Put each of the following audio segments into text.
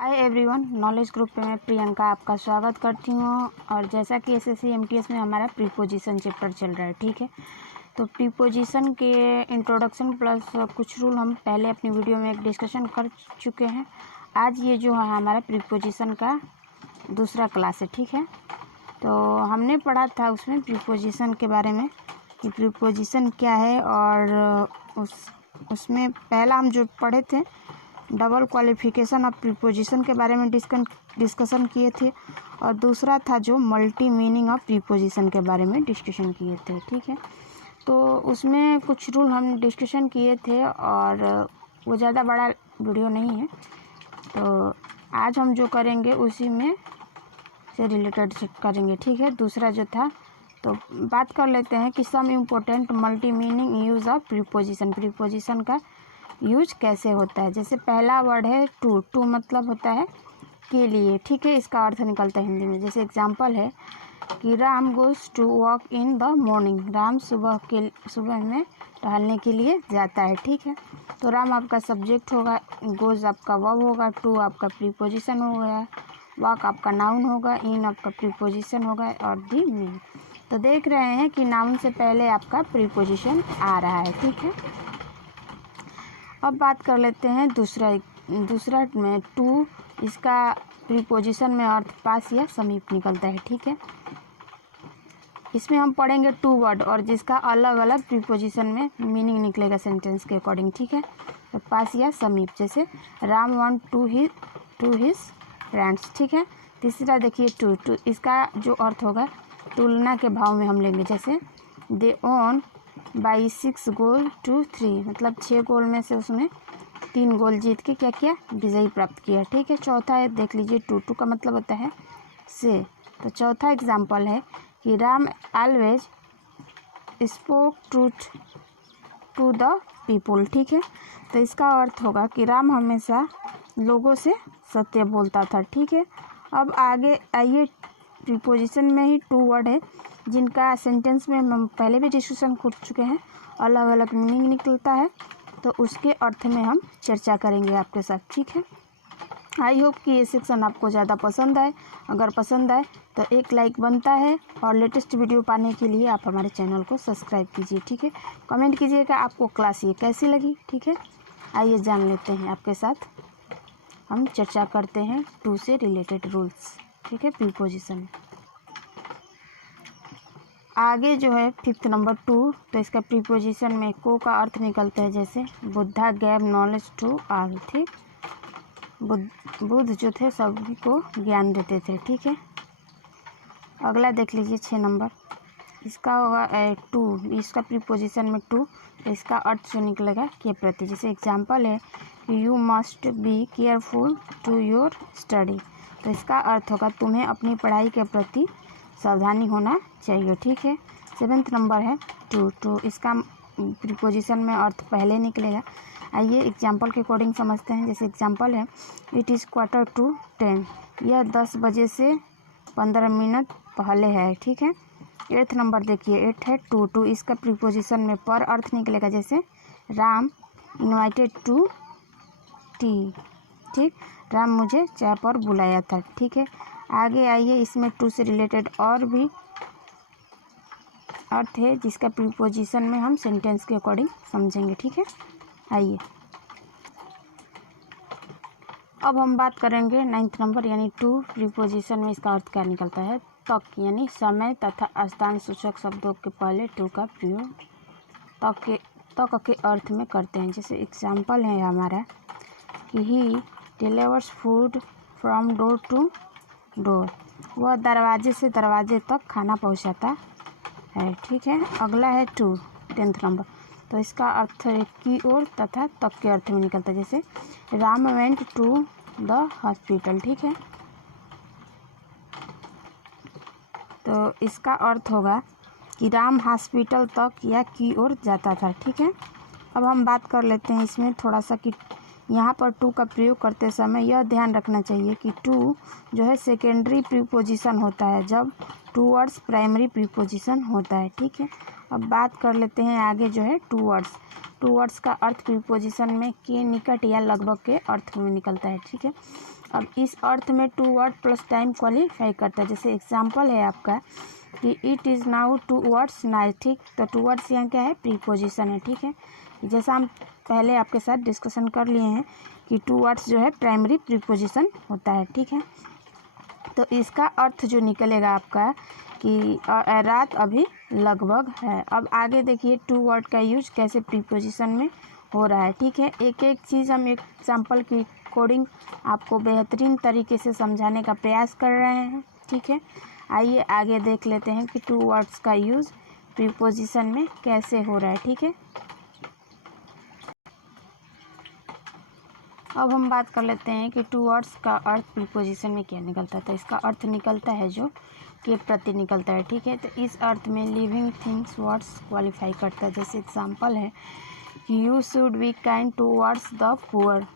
Hi everyone, knowledge group पे मैं प्रियंका आपका स्वागत करती हूँ। और जैसा कि एसएससी एमटीएस में हमारा प्रीपोजिशन चैप्टर चल रहा है, ठीक है। तो प्रीपोजिशन के इंट्रोडक्शन प्लस कुछ रूल हम पहले अपनी वीडियो में एक डिस्कशन कर चुके हैं। आज ये जो है हमारा प्रीपोजिशन का दूसरा क्लास है, ठीक है। तो हमने पढ़ा था उसमें प्रीपोजिशन के बारे में कि प्रीपोजिशन क्या है, और उसमें पहला हम जो पढ़े थे डबल क्वालिफिकेशन ऑफ प्रीपोजिशन के बारे में डिस्कशन किए थे, और दूसरा था जो मल्टी मीनिंग ऑफ प्रीपोजिशन के बारे में डिस्कशन किए थे, ठीक है। तो उसमें कुछ रूल हम डिस्कशन किए थे और वो ज़्यादा बड़ा वीडियो नहीं है। तो आज हम जो करेंगे उसी में से रिलेटेड करेंगे, ठीक है। दूसरा जो था तो बात कर लेते हैं कि some important multi meaning use of preposition, preposition का यूज कैसे होता है। जैसे पहला वर्ड है टू, टू मतलब होता है के लिए, ठीक है। इसका अर्थ निकलता है हिंदी में। जैसे एग्जांपल है कि Ram goes to walk in the morning, Ram सुबह में टहलने के लिए जाता है, ठीक है। तो राम आपका सब्जेक्ट होगा, गोज़ आपका वर्ब होगा, टू आपका प्रीपोजिशन हो गया, वॉक आपका नाउन होगा, इन आपका प्रीपोजिशन होगा, और दी मीन। तो देख रहे हैं कि नाउन से पहले आपका प्रीपोजिशन आ रहा है, ठीक है। अब बात कर लेते हैं दूसरा में टू, इसका प्रीपोजिशन में अर्थ पास या समीप निकलता है, ठीक है। इसमें हम पढ़ेंगे टू वर्ड और जिसका अलग अलग प्रीपोजिशन में मीनिंग निकलेगा सेंटेंस के अकॉर्डिंग, ठीक है। तो पास या समीप, जैसे Ram want to his friends, ठीक है। तीसरा देखिए टू, इसका जो अर्थ होगा तुलना के भाव में हम लेंगे। जैसे दे ओन बाई 6 गोल टू 3, मतलब 6 गोल में से उसने 3 गोल जीत के क्या किया, विजयी प्राप्त किया, ठीक है। चौथा है, देख लीजिए टू का मतलब होता है से। तो चौथा एग्जाम्पल है कि Ram always spoke truth to the people, ठीक है। तो इसका अर्थ होगा कि राम हमेशा लोगों से सत्य बोलता था, ठीक है। अब आगे आइए, प्रीपोजिशन में ही टू वर्ड है जिनका सेंटेंस में हम पहले भी डिस्कशन कर चुके हैं, अलग अलग मीनिंग निकलता है। तो उसके अर्थ में हम चर्चा करेंगे आपके साथ, ठीक है। आई होप कि ये सेक्शन आपको ज़्यादा पसंद आए। अगर पसंद आए तो एक लाइक बनता है, और लेटेस्ट वीडियो पाने के लिए आप हमारे चैनल को सब्सक्राइब कीजिए, ठीक है। कमेंट कीजिएगा आपको क्लास ये कैसी लगी, ठीक है। आइए जान लेते हैं, आपके साथ हम चर्चा करते हैं टू से रिलेटेड रूल्स, ठीक है, प्रीपोजिशन। आगे जो है फिफ्थ नंबर टू, तो इसका प्रीपोजिशन में को का अर्थ निकलता है। जैसे Buddha gave knowledge to all, ठीक। बुद्ध जो थे सभी को ज्ञान देते थे, ठीक है। अगला देख लीजिए 6 नंबर, इसका होगा टू, इसका प्रीपोजिशन में टू, तो इसका अर्थ जो निकलेगा के प्रति। जैसे एग्जाम्पल है you must be careful to your study, तो इसका अर्थ होगा तुम्हें अपनी पढ़ाई के प्रति सावधानी होना चाहिए, ठीक है। 7th नंबर है टू, इसका प्रीपोजिशन में अर्थ पहले निकलेगा। आइए एग्जाम्पल के अकॉर्डिंग समझते हैं। जैसे एग्जाम्पल है इट इज़ 9:45, यह 10 बजे से 15 मिनट पहले है, ठीक है। 8th नंबर देखिए 8 है टू, इसका प्रीपोजिशन में पर अर्थ निकलेगा। जैसे राम इन्वाइटेड टू टी, ठीक, राम मुझे चाय पर बुलाया था, ठीक है। आगे आइए, इसमें टू से रिलेटेड और भी अर्थ है जिसका प्रीपोजिशन में हम सेंटेंस के अकॉर्डिंग समझेंगे, ठीक है। आइए अब हम बात करेंगे 9th नंबर यानी टू, प्रीपोजिशन में इसका अर्थ क्या निकलता है। तक यानी समय तथा स्थान सूचक शब्दों के पहले टू का प्रयोग तक के अर्थ में करते हैं। जैसे एग्जाम्पल है हमारा कि he delivers food from door to door, वह दरवाजे से दरवाजे तक खाना पहुंचाता है, ठीक है। अगला है टू 10th नंबर, तो इसका अर्थ की ओर तथा तक के अर्थ में निकलता है। जैसे Ram went to the hospital, ठीक है। तो इसका अर्थ होगा कि राम हॉस्पिटल तक या की ओर जाता था, ठीक है। अब हम बात कर लेते हैं इसमें थोड़ा सा कि यहाँ पर टू का प्रयोग करते समय यह ध्यान रखना चाहिए कि टू जो है सेकेंडरी प्रीपोजिशन होता है जब टू वर्ड्स प्राइमरी प्रीपोजिशन होता है, ठीक है। अब बात कर लेते हैं आगे जो है टू वर्ड्स का अर्थ प्रीपोजिशन में के निकट या लगभग के अर्थ में निकलता है, ठीक है। अब इस अर्थ में toward plus time qualify करता है। जैसे एग्जांपल है आपका कि it is now towards night, ठीक। तो टू वर्ड्स यहाँ क्या है, प्रीपोजिशन है, ठीक है। जैसा हम पहले आपके साथ डिस्कशन कर लिए हैं कि टू वर्ड्स जो है प्राइमरी प्रीपोजिशन होता है, ठीक है। तो इसका अर्थ जो निकलेगा आपका कि रात अभी लगभग है। अब आगे देखिए टू वर्ड का यूज कैसे प्रीपोजिशन में हो रहा है, ठीक है। एक एक चीज़ हम एग्जाम्पल की कोडिंग आपको बेहतरीन तरीके से समझाने का प्रयास कर रहे हैं, ठीक है। आइए आगे देख लेते हैं कि टू वर्ड्स का यूज़ प्रीपोजिशन में कैसे हो रहा है, ठीक है। अब हम बात कर लेते हैं कि टू वर्ड्स का अर्थ प्रीपोजिशन में क्या निकलता है। तो इसका अर्थ निकलता है जो के प्रति निकलता है, ठीक है। तो इस अर्थ में लिविंग थिंग्स वर्ड्स क्वालिफाई करता है। जैसे एग्जांपल है कि you should be kind towards the poor,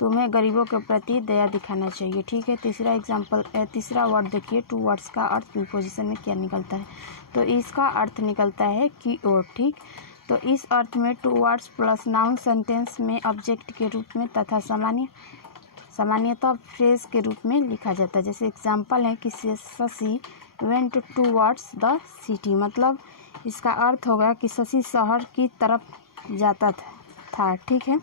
तुम्हें गरीबों के प्रति दया दिखाना चाहिए, ठीक है। तीसरा वर्ड देखिए टू वर्ड्स का अर्थ प्रीपोजिशन में क्या निकलता है। तो इसका अर्थ निकलता है की ओर, ठीक। तो इस अर्थ में towards plus noun sentence में ऑब्जेक्ट के रूप में तथा सामान्यतः फ्रेज के रूप में लिखा जाता है। जैसे एग्जांपल है कि Shashi went towards the city, मतलब इसका अर्थ होगा कि शशि शहर की तरफ जाता था, ठीक है।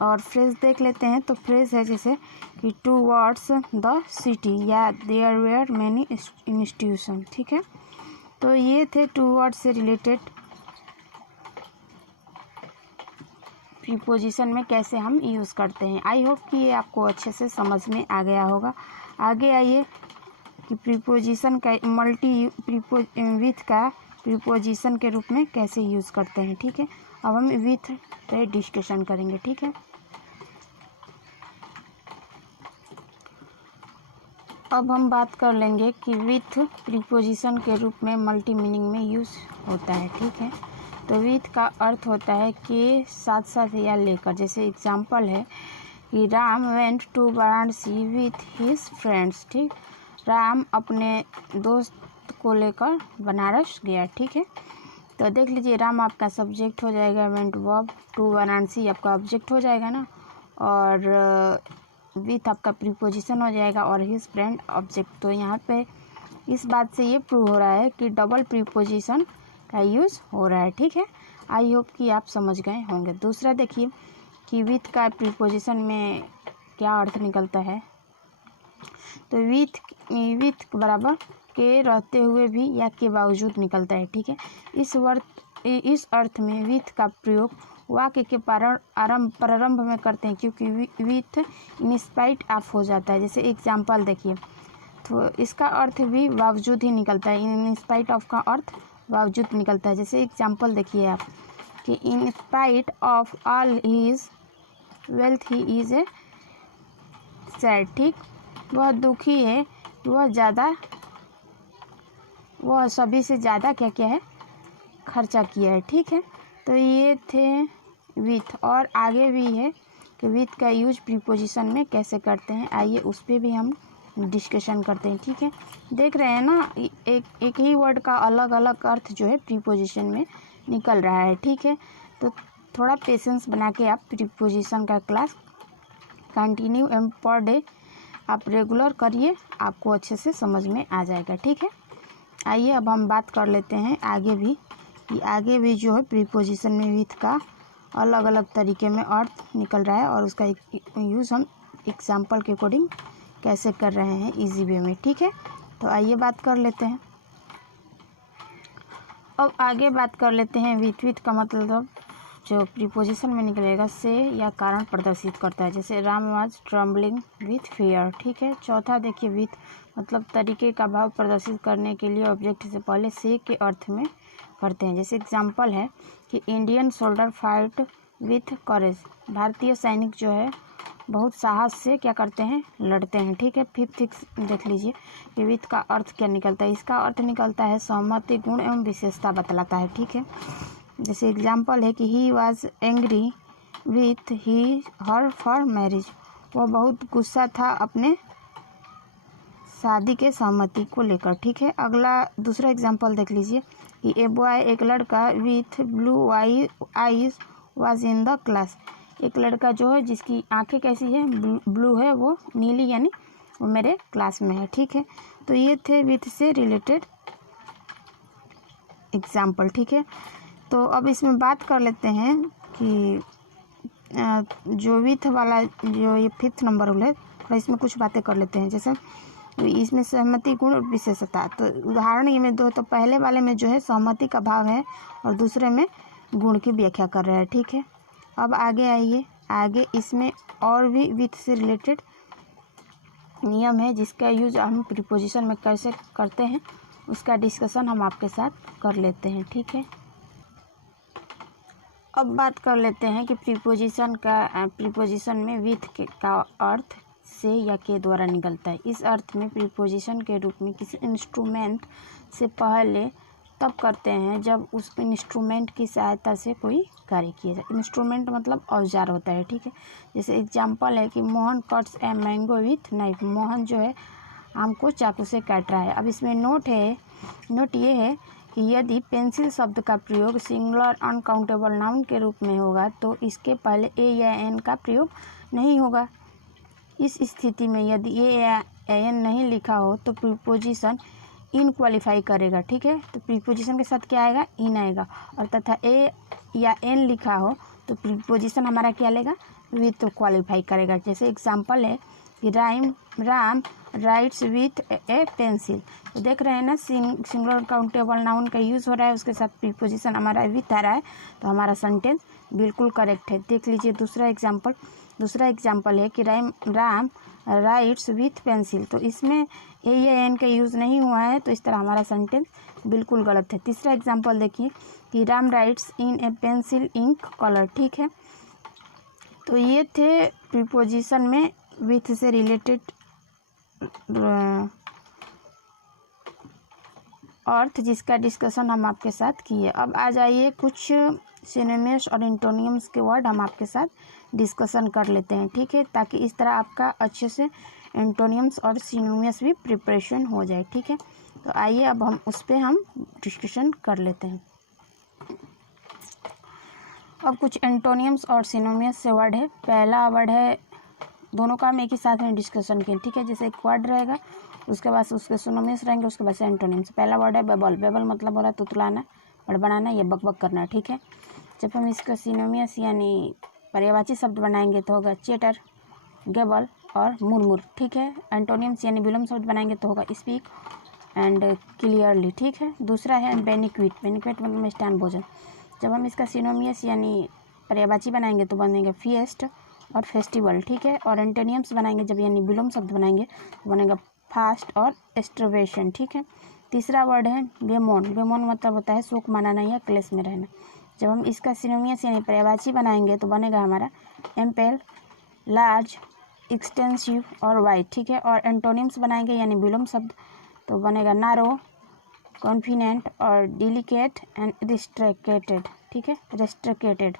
और फ्रेज देख लेते हैं। तो फ्रेज है जैसे कि टूवर्ड्स द सिटी या देयर वेयर मैनी इंस्टीट्यूशन, ठीक है। तो ये थे टू वर्ड्स से रिलेटेड प्रीपोजिशन में कैसे हम यूज़ करते हैं। आई होप कि ये आपको अच्छे से समझ में आ गया होगा। आगे आइए कि प्रीपोजिशन का विथ का प्रीपोजिशन के रूप में कैसे यूज़ करते हैं, ठीक है। अब हम विथ पे डिस्कशन करेंगे, ठीक है। अब हम बात कर लेंगे कि विथ प्रीपोजिशन के रूप में मल्टी मीनिंग में यूज़ होता है, ठीक है। तो विथ का अर्थ होता है कि साथ साथ या लेकर। जैसे एग्जांपल है कि Ram went to Varanasi with his friends, ठीक। राम अपने दोस्त को लेकर बनारस गया, ठीक है। तो देख लीजिए राम आपका सब्जेक्ट हो जाएगा, वेंट वर्ब, टू वाराणसी आपका ऑब्जेक्ट हो जाएगा ना, और विथ आपका प्रीपोजिशन हो जाएगा और हिज फ्रेंड ऑब्जेक्ट। तो यहाँ पे इस बात से ये प्रूव हो रहा है कि डबल प्रीपोजिशन का यूज़ हो रहा है, ठीक है। आई होप कि आप समझ गए होंगे। दूसरा देखिए कि विथ का प्रीपोजिशन में क्या अर्थ निकलता है। तो विथ बराबर के रहते हुए भी या के बावजूद निकलता है, ठीक है। इस अर्थ में विथ का प्रयोग वाक्य के प्रारंभ में करते हैं, क्योंकि विथ इन स्पाइट ऑफ हो जाता है। जैसे एग्जांपल देखिए, तो इसका अर्थ भी बावजूद ही निकलता है। इन स्पाइट ऑफ का अर्थ बावजूद निकलता है। जैसे एग्जांपल देखिए आप कि in spite of all his wealth he is a sad, ठीक। वह दुखी है, वह सभी से ज़्यादा क्या है खर्चा किया है, ठीक है। तो ये थे विथ। और आगे भी है कि विथ का यूज प्रीपोजिशन में कैसे करते हैं। आइए उस पर भी हम डिस्कशन करते हैं, ठीक है। देख रहे हैं ना, एक ही वर्ड का अलग अलग अर्थ जो है प्रीपोजिशन में निकल रहा है, ठीक है। तो थोड़ा पेशेंस बना के आप प्रीपोजिशन का class continue and per day आप रेगुलर करिए, आपको अच्छे से समझ में आ जाएगा, ठीक है। आइए अब हम बात कर लेते हैं आगे भी जो है प्रीपोजिशन में विथ का अलग अलग तरीके में अर्थ निकल रहा है और उसका यूज़ हम एग्जाम्पल के अकॉर्डिंग कैसे कर रहे हैं इजी वे में, ठीक है। तो आइए बात कर लेते हैं। अब आगे बात कर लेते हैं विथ का मतलब जो प्रीपोजिशन में निकलेगा से या कारण प्रदर्शित करता है। जैसे Ram was trembling with fear, ठीक है। चौथा देखिए विथ मतलब तरीके का भाव प्रदर्शित करने के लिए ऑब्जेक्ट से पहले से के अर्थ में करते हैं। जैसे एग्जांपल है कि Indian soldier fight with courage, भारतीय सैनिक जो है बहुत साहस से क्या करते हैं, लड़ते हैं, ठीक है। फिफ्थ देख लीजिए कि विथ का अर्थ क्या निकलता है। इसका अर्थ निकलता है सहमति, गुण एवं विशेषता बतलाता है, ठीक है। जैसे एग्जांपल है कि he was angry with her for marriage, वह बहुत गुस्सा था अपने शादी के सहमति को लेकर, ठीक है। अगला दूसरा एग्जांपल देख लीजिए कि ए बॉय एक लड़का with blue eyes was in the class, एक लड़का जो है जिसकी आंखें कैसी है, ब्लू है, वो नीली, यानी वो मेरे क्लास में है। ठीक है, तो ये थे विथ से रिलेटेड एग्जाम्पल। ठीक है, तो अब इसमें बात कर लेते हैं कि जो विथ वाला जो ये 5th नंबर रूल है, थोड़ा इसमें कुछ बातें कर लेते हैं। जैसे इसमें सहमति, गुण और विशेषता। तो उदाहरण ये में दो, तो पहले वाले में जो है सहमति का भाव है और दूसरे में गुण की व्याख्या कर रहे हैं। ठीक है, अब आगे आइए, आगे इसमें और भी विथ से रिलेटेड नियम है जिसका यूज हम प्रीपोजिशन में कैसे करते हैं उसका डिस्कशन हम आपके साथ कर लेते हैं। ठीक है, अब बात कर लेते हैं कि प्रीपोजिशन में विथ का अर्थ से या के द्वारा निकलता है। इस अर्थ में प्रीपोजिशन के रूप में किसी इंस्ट्रूमेंट से पहले तब करते हैं जब उस इंस्ट्रूमेंट की सहायता से कोई कार्य किया जाए। इंस्ट्रूमेंट मतलब औजार होता है। ठीक है, जैसे एग्जांपल है कि Mohan cuts a mango with knife. Mohan जो है आम को चाकू से काट रहा है। अब इसमें नोट ये है कि यदि पेंसिल शब्द का प्रयोग सिंगुलर अनकाउंटेबल नाउन के रूप में होगा तो इसके पहले ए या एन का प्रयोग नहीं होगा। इस स्थिति में यदि ए या एन नहीं लिखा हो तो प्रीपोजिशन इन क्वालिफाई करेगा। ठीक है, तो प्रीपोजिशन के साथ क्या आएगा, इन आएगा, और तथा ए या एन लिखा हो तो प्रीपोजिशन हमारा क्या लेगा, विथ क्वालिफाई करेगा। जैसे एग्जांपल है कि Ram rights with A pencil. तो देख रहे हैं ना, सिंगुलर काउंटेबल नाउन का यूज़ हो रहा है, उसके साथ प्रीपोजिशन हमारा विथ आ रहा है, तो हमारा सेंटेंस बिल्कुल करेक्ट है। देख लीजिए दूसरा एग्जांपल है कि राम राइट्स विथ पेंसिल। तो इसमें ए या एन का यूज़ नहीं हुआ है, तो इस तरह हमारा सेंटेंस बिल्कुल गलत है। तीसरा एग्जांपल देखिए कि Ram writes in a pencil ink colour. ठीक है, तो ये थे प्रीपोजिशन में विथ से रिलेटेड अर्थ जिसका डिस्कशन हम आपके साथ किए। अब आ जाइए कुछ सिनोनिम्स और एंटोनिम्स के वर्ड हम आपके साथ डिस्कशन कर लेते हैं। ठीक है, ताकि इस तरह आपका अच्छे से एंटोनिम्स और सिनोनिम्स भी प्रिपरेशन हो जाए। ठीक है, तो आइए अब हम उस पर हम डिस्कशन कर लेते हैं। अब कुछ एंटोनिम्स और सिनोनिम्स से वर्ड है। पहला वर्ड है, दोनों का हम एक ही साथ में डिस्कशन किए। ठीक है, जैसे एक वर्ड रहेगा, उसके बाद उसके सिनोनिम्स रहेंगे, उसके बाद से एंटोनिम्स। पहला वर्ड है बेबल। बेबल मतलब हो रहा है तुतलाना, बड़बड़ाना या बकबक करना। ठीक है, जब हम इसका सिनोनिम्स यानी पर्यायवाची शब्द बनाएंगे तो होगा चेटर, गेबल और मुरमुर। ठीक है, एंटोनिम्स यानी विलोम शब्द बनाएंगे तो होगा स्पीक एंड क्लियरली। ठीक है, दूसरा है बेनिक्विट। बेनिक्विट मतलब मिष्टान भोजन। जब हम इसका सिनोनिम्स यानी पर्यायवाची बनाएंगे तो बनेगा फीस्ट और फेस्टिवल। ठीक है, और एंटोनिम्स बनाएंगे जब यानी विलोम शब्द बनाएंगे तो बनेगा फास्ट और स्टार्वेशन। ठीक है, तीसरा वर्ड है बेमोन। बेमोन मतलब होता है शोक मनाना या क्लेश में रहना। जब हम इसका सिनोनिम्स यानी पर्यायवाची बनाएंगे तो बनेगा हमारा एम्पेल, लार्ज, एक्सटेंसिव और वाइड। ठीक है, और एंटोनिम्स बनाएंगे यानी विलोम शब्द तो बनेगा नारो, कॉन्फिडेंट और डिलिकेट एंड रिस्ट्रिक्टेड। ठीक है, रेस्ट्रिक्टेड।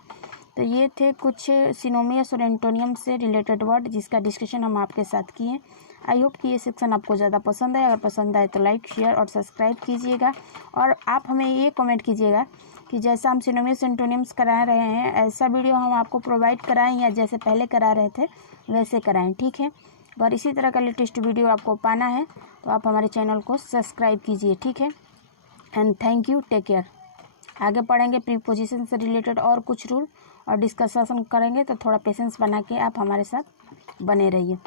तो ये थे कुछ सिनोनिम्स और एंटोनिम्स से रिलेटेड वर्ड जिसका डिस्कशन हम आपके साथ किए। आई होप कि ये सेक्शन आपको ज़्यादा पसंद आए। अगर पसंद आए तो लाइक, शेयर और सब्सक्राइब कीजिएगा, और आप हमें ये कमेंट कीजिएगा कि जैसा हम सिनोनिम्स एंटोनिम्स करा रहे हैं ऐसा वीडियो हम आपको प्रोवाइड कराएं या जैसे पहले करा रहे थे वैसे कराएं। ठीक है, और इसी तरह का लेटेस्ट वीडियो आपको पाना है तो आप हमारे चैनल को सब्सक्राइब कीजिए। ठीक है, and thank you, take care. आगे पढ़ेंगे प्रीपोजिशन से रिलेटेड और कुछ रूल और डिस्कशन करेंगे, तो थोड़ा पेशेंस बना के आप हमारे साथ बने रहिए।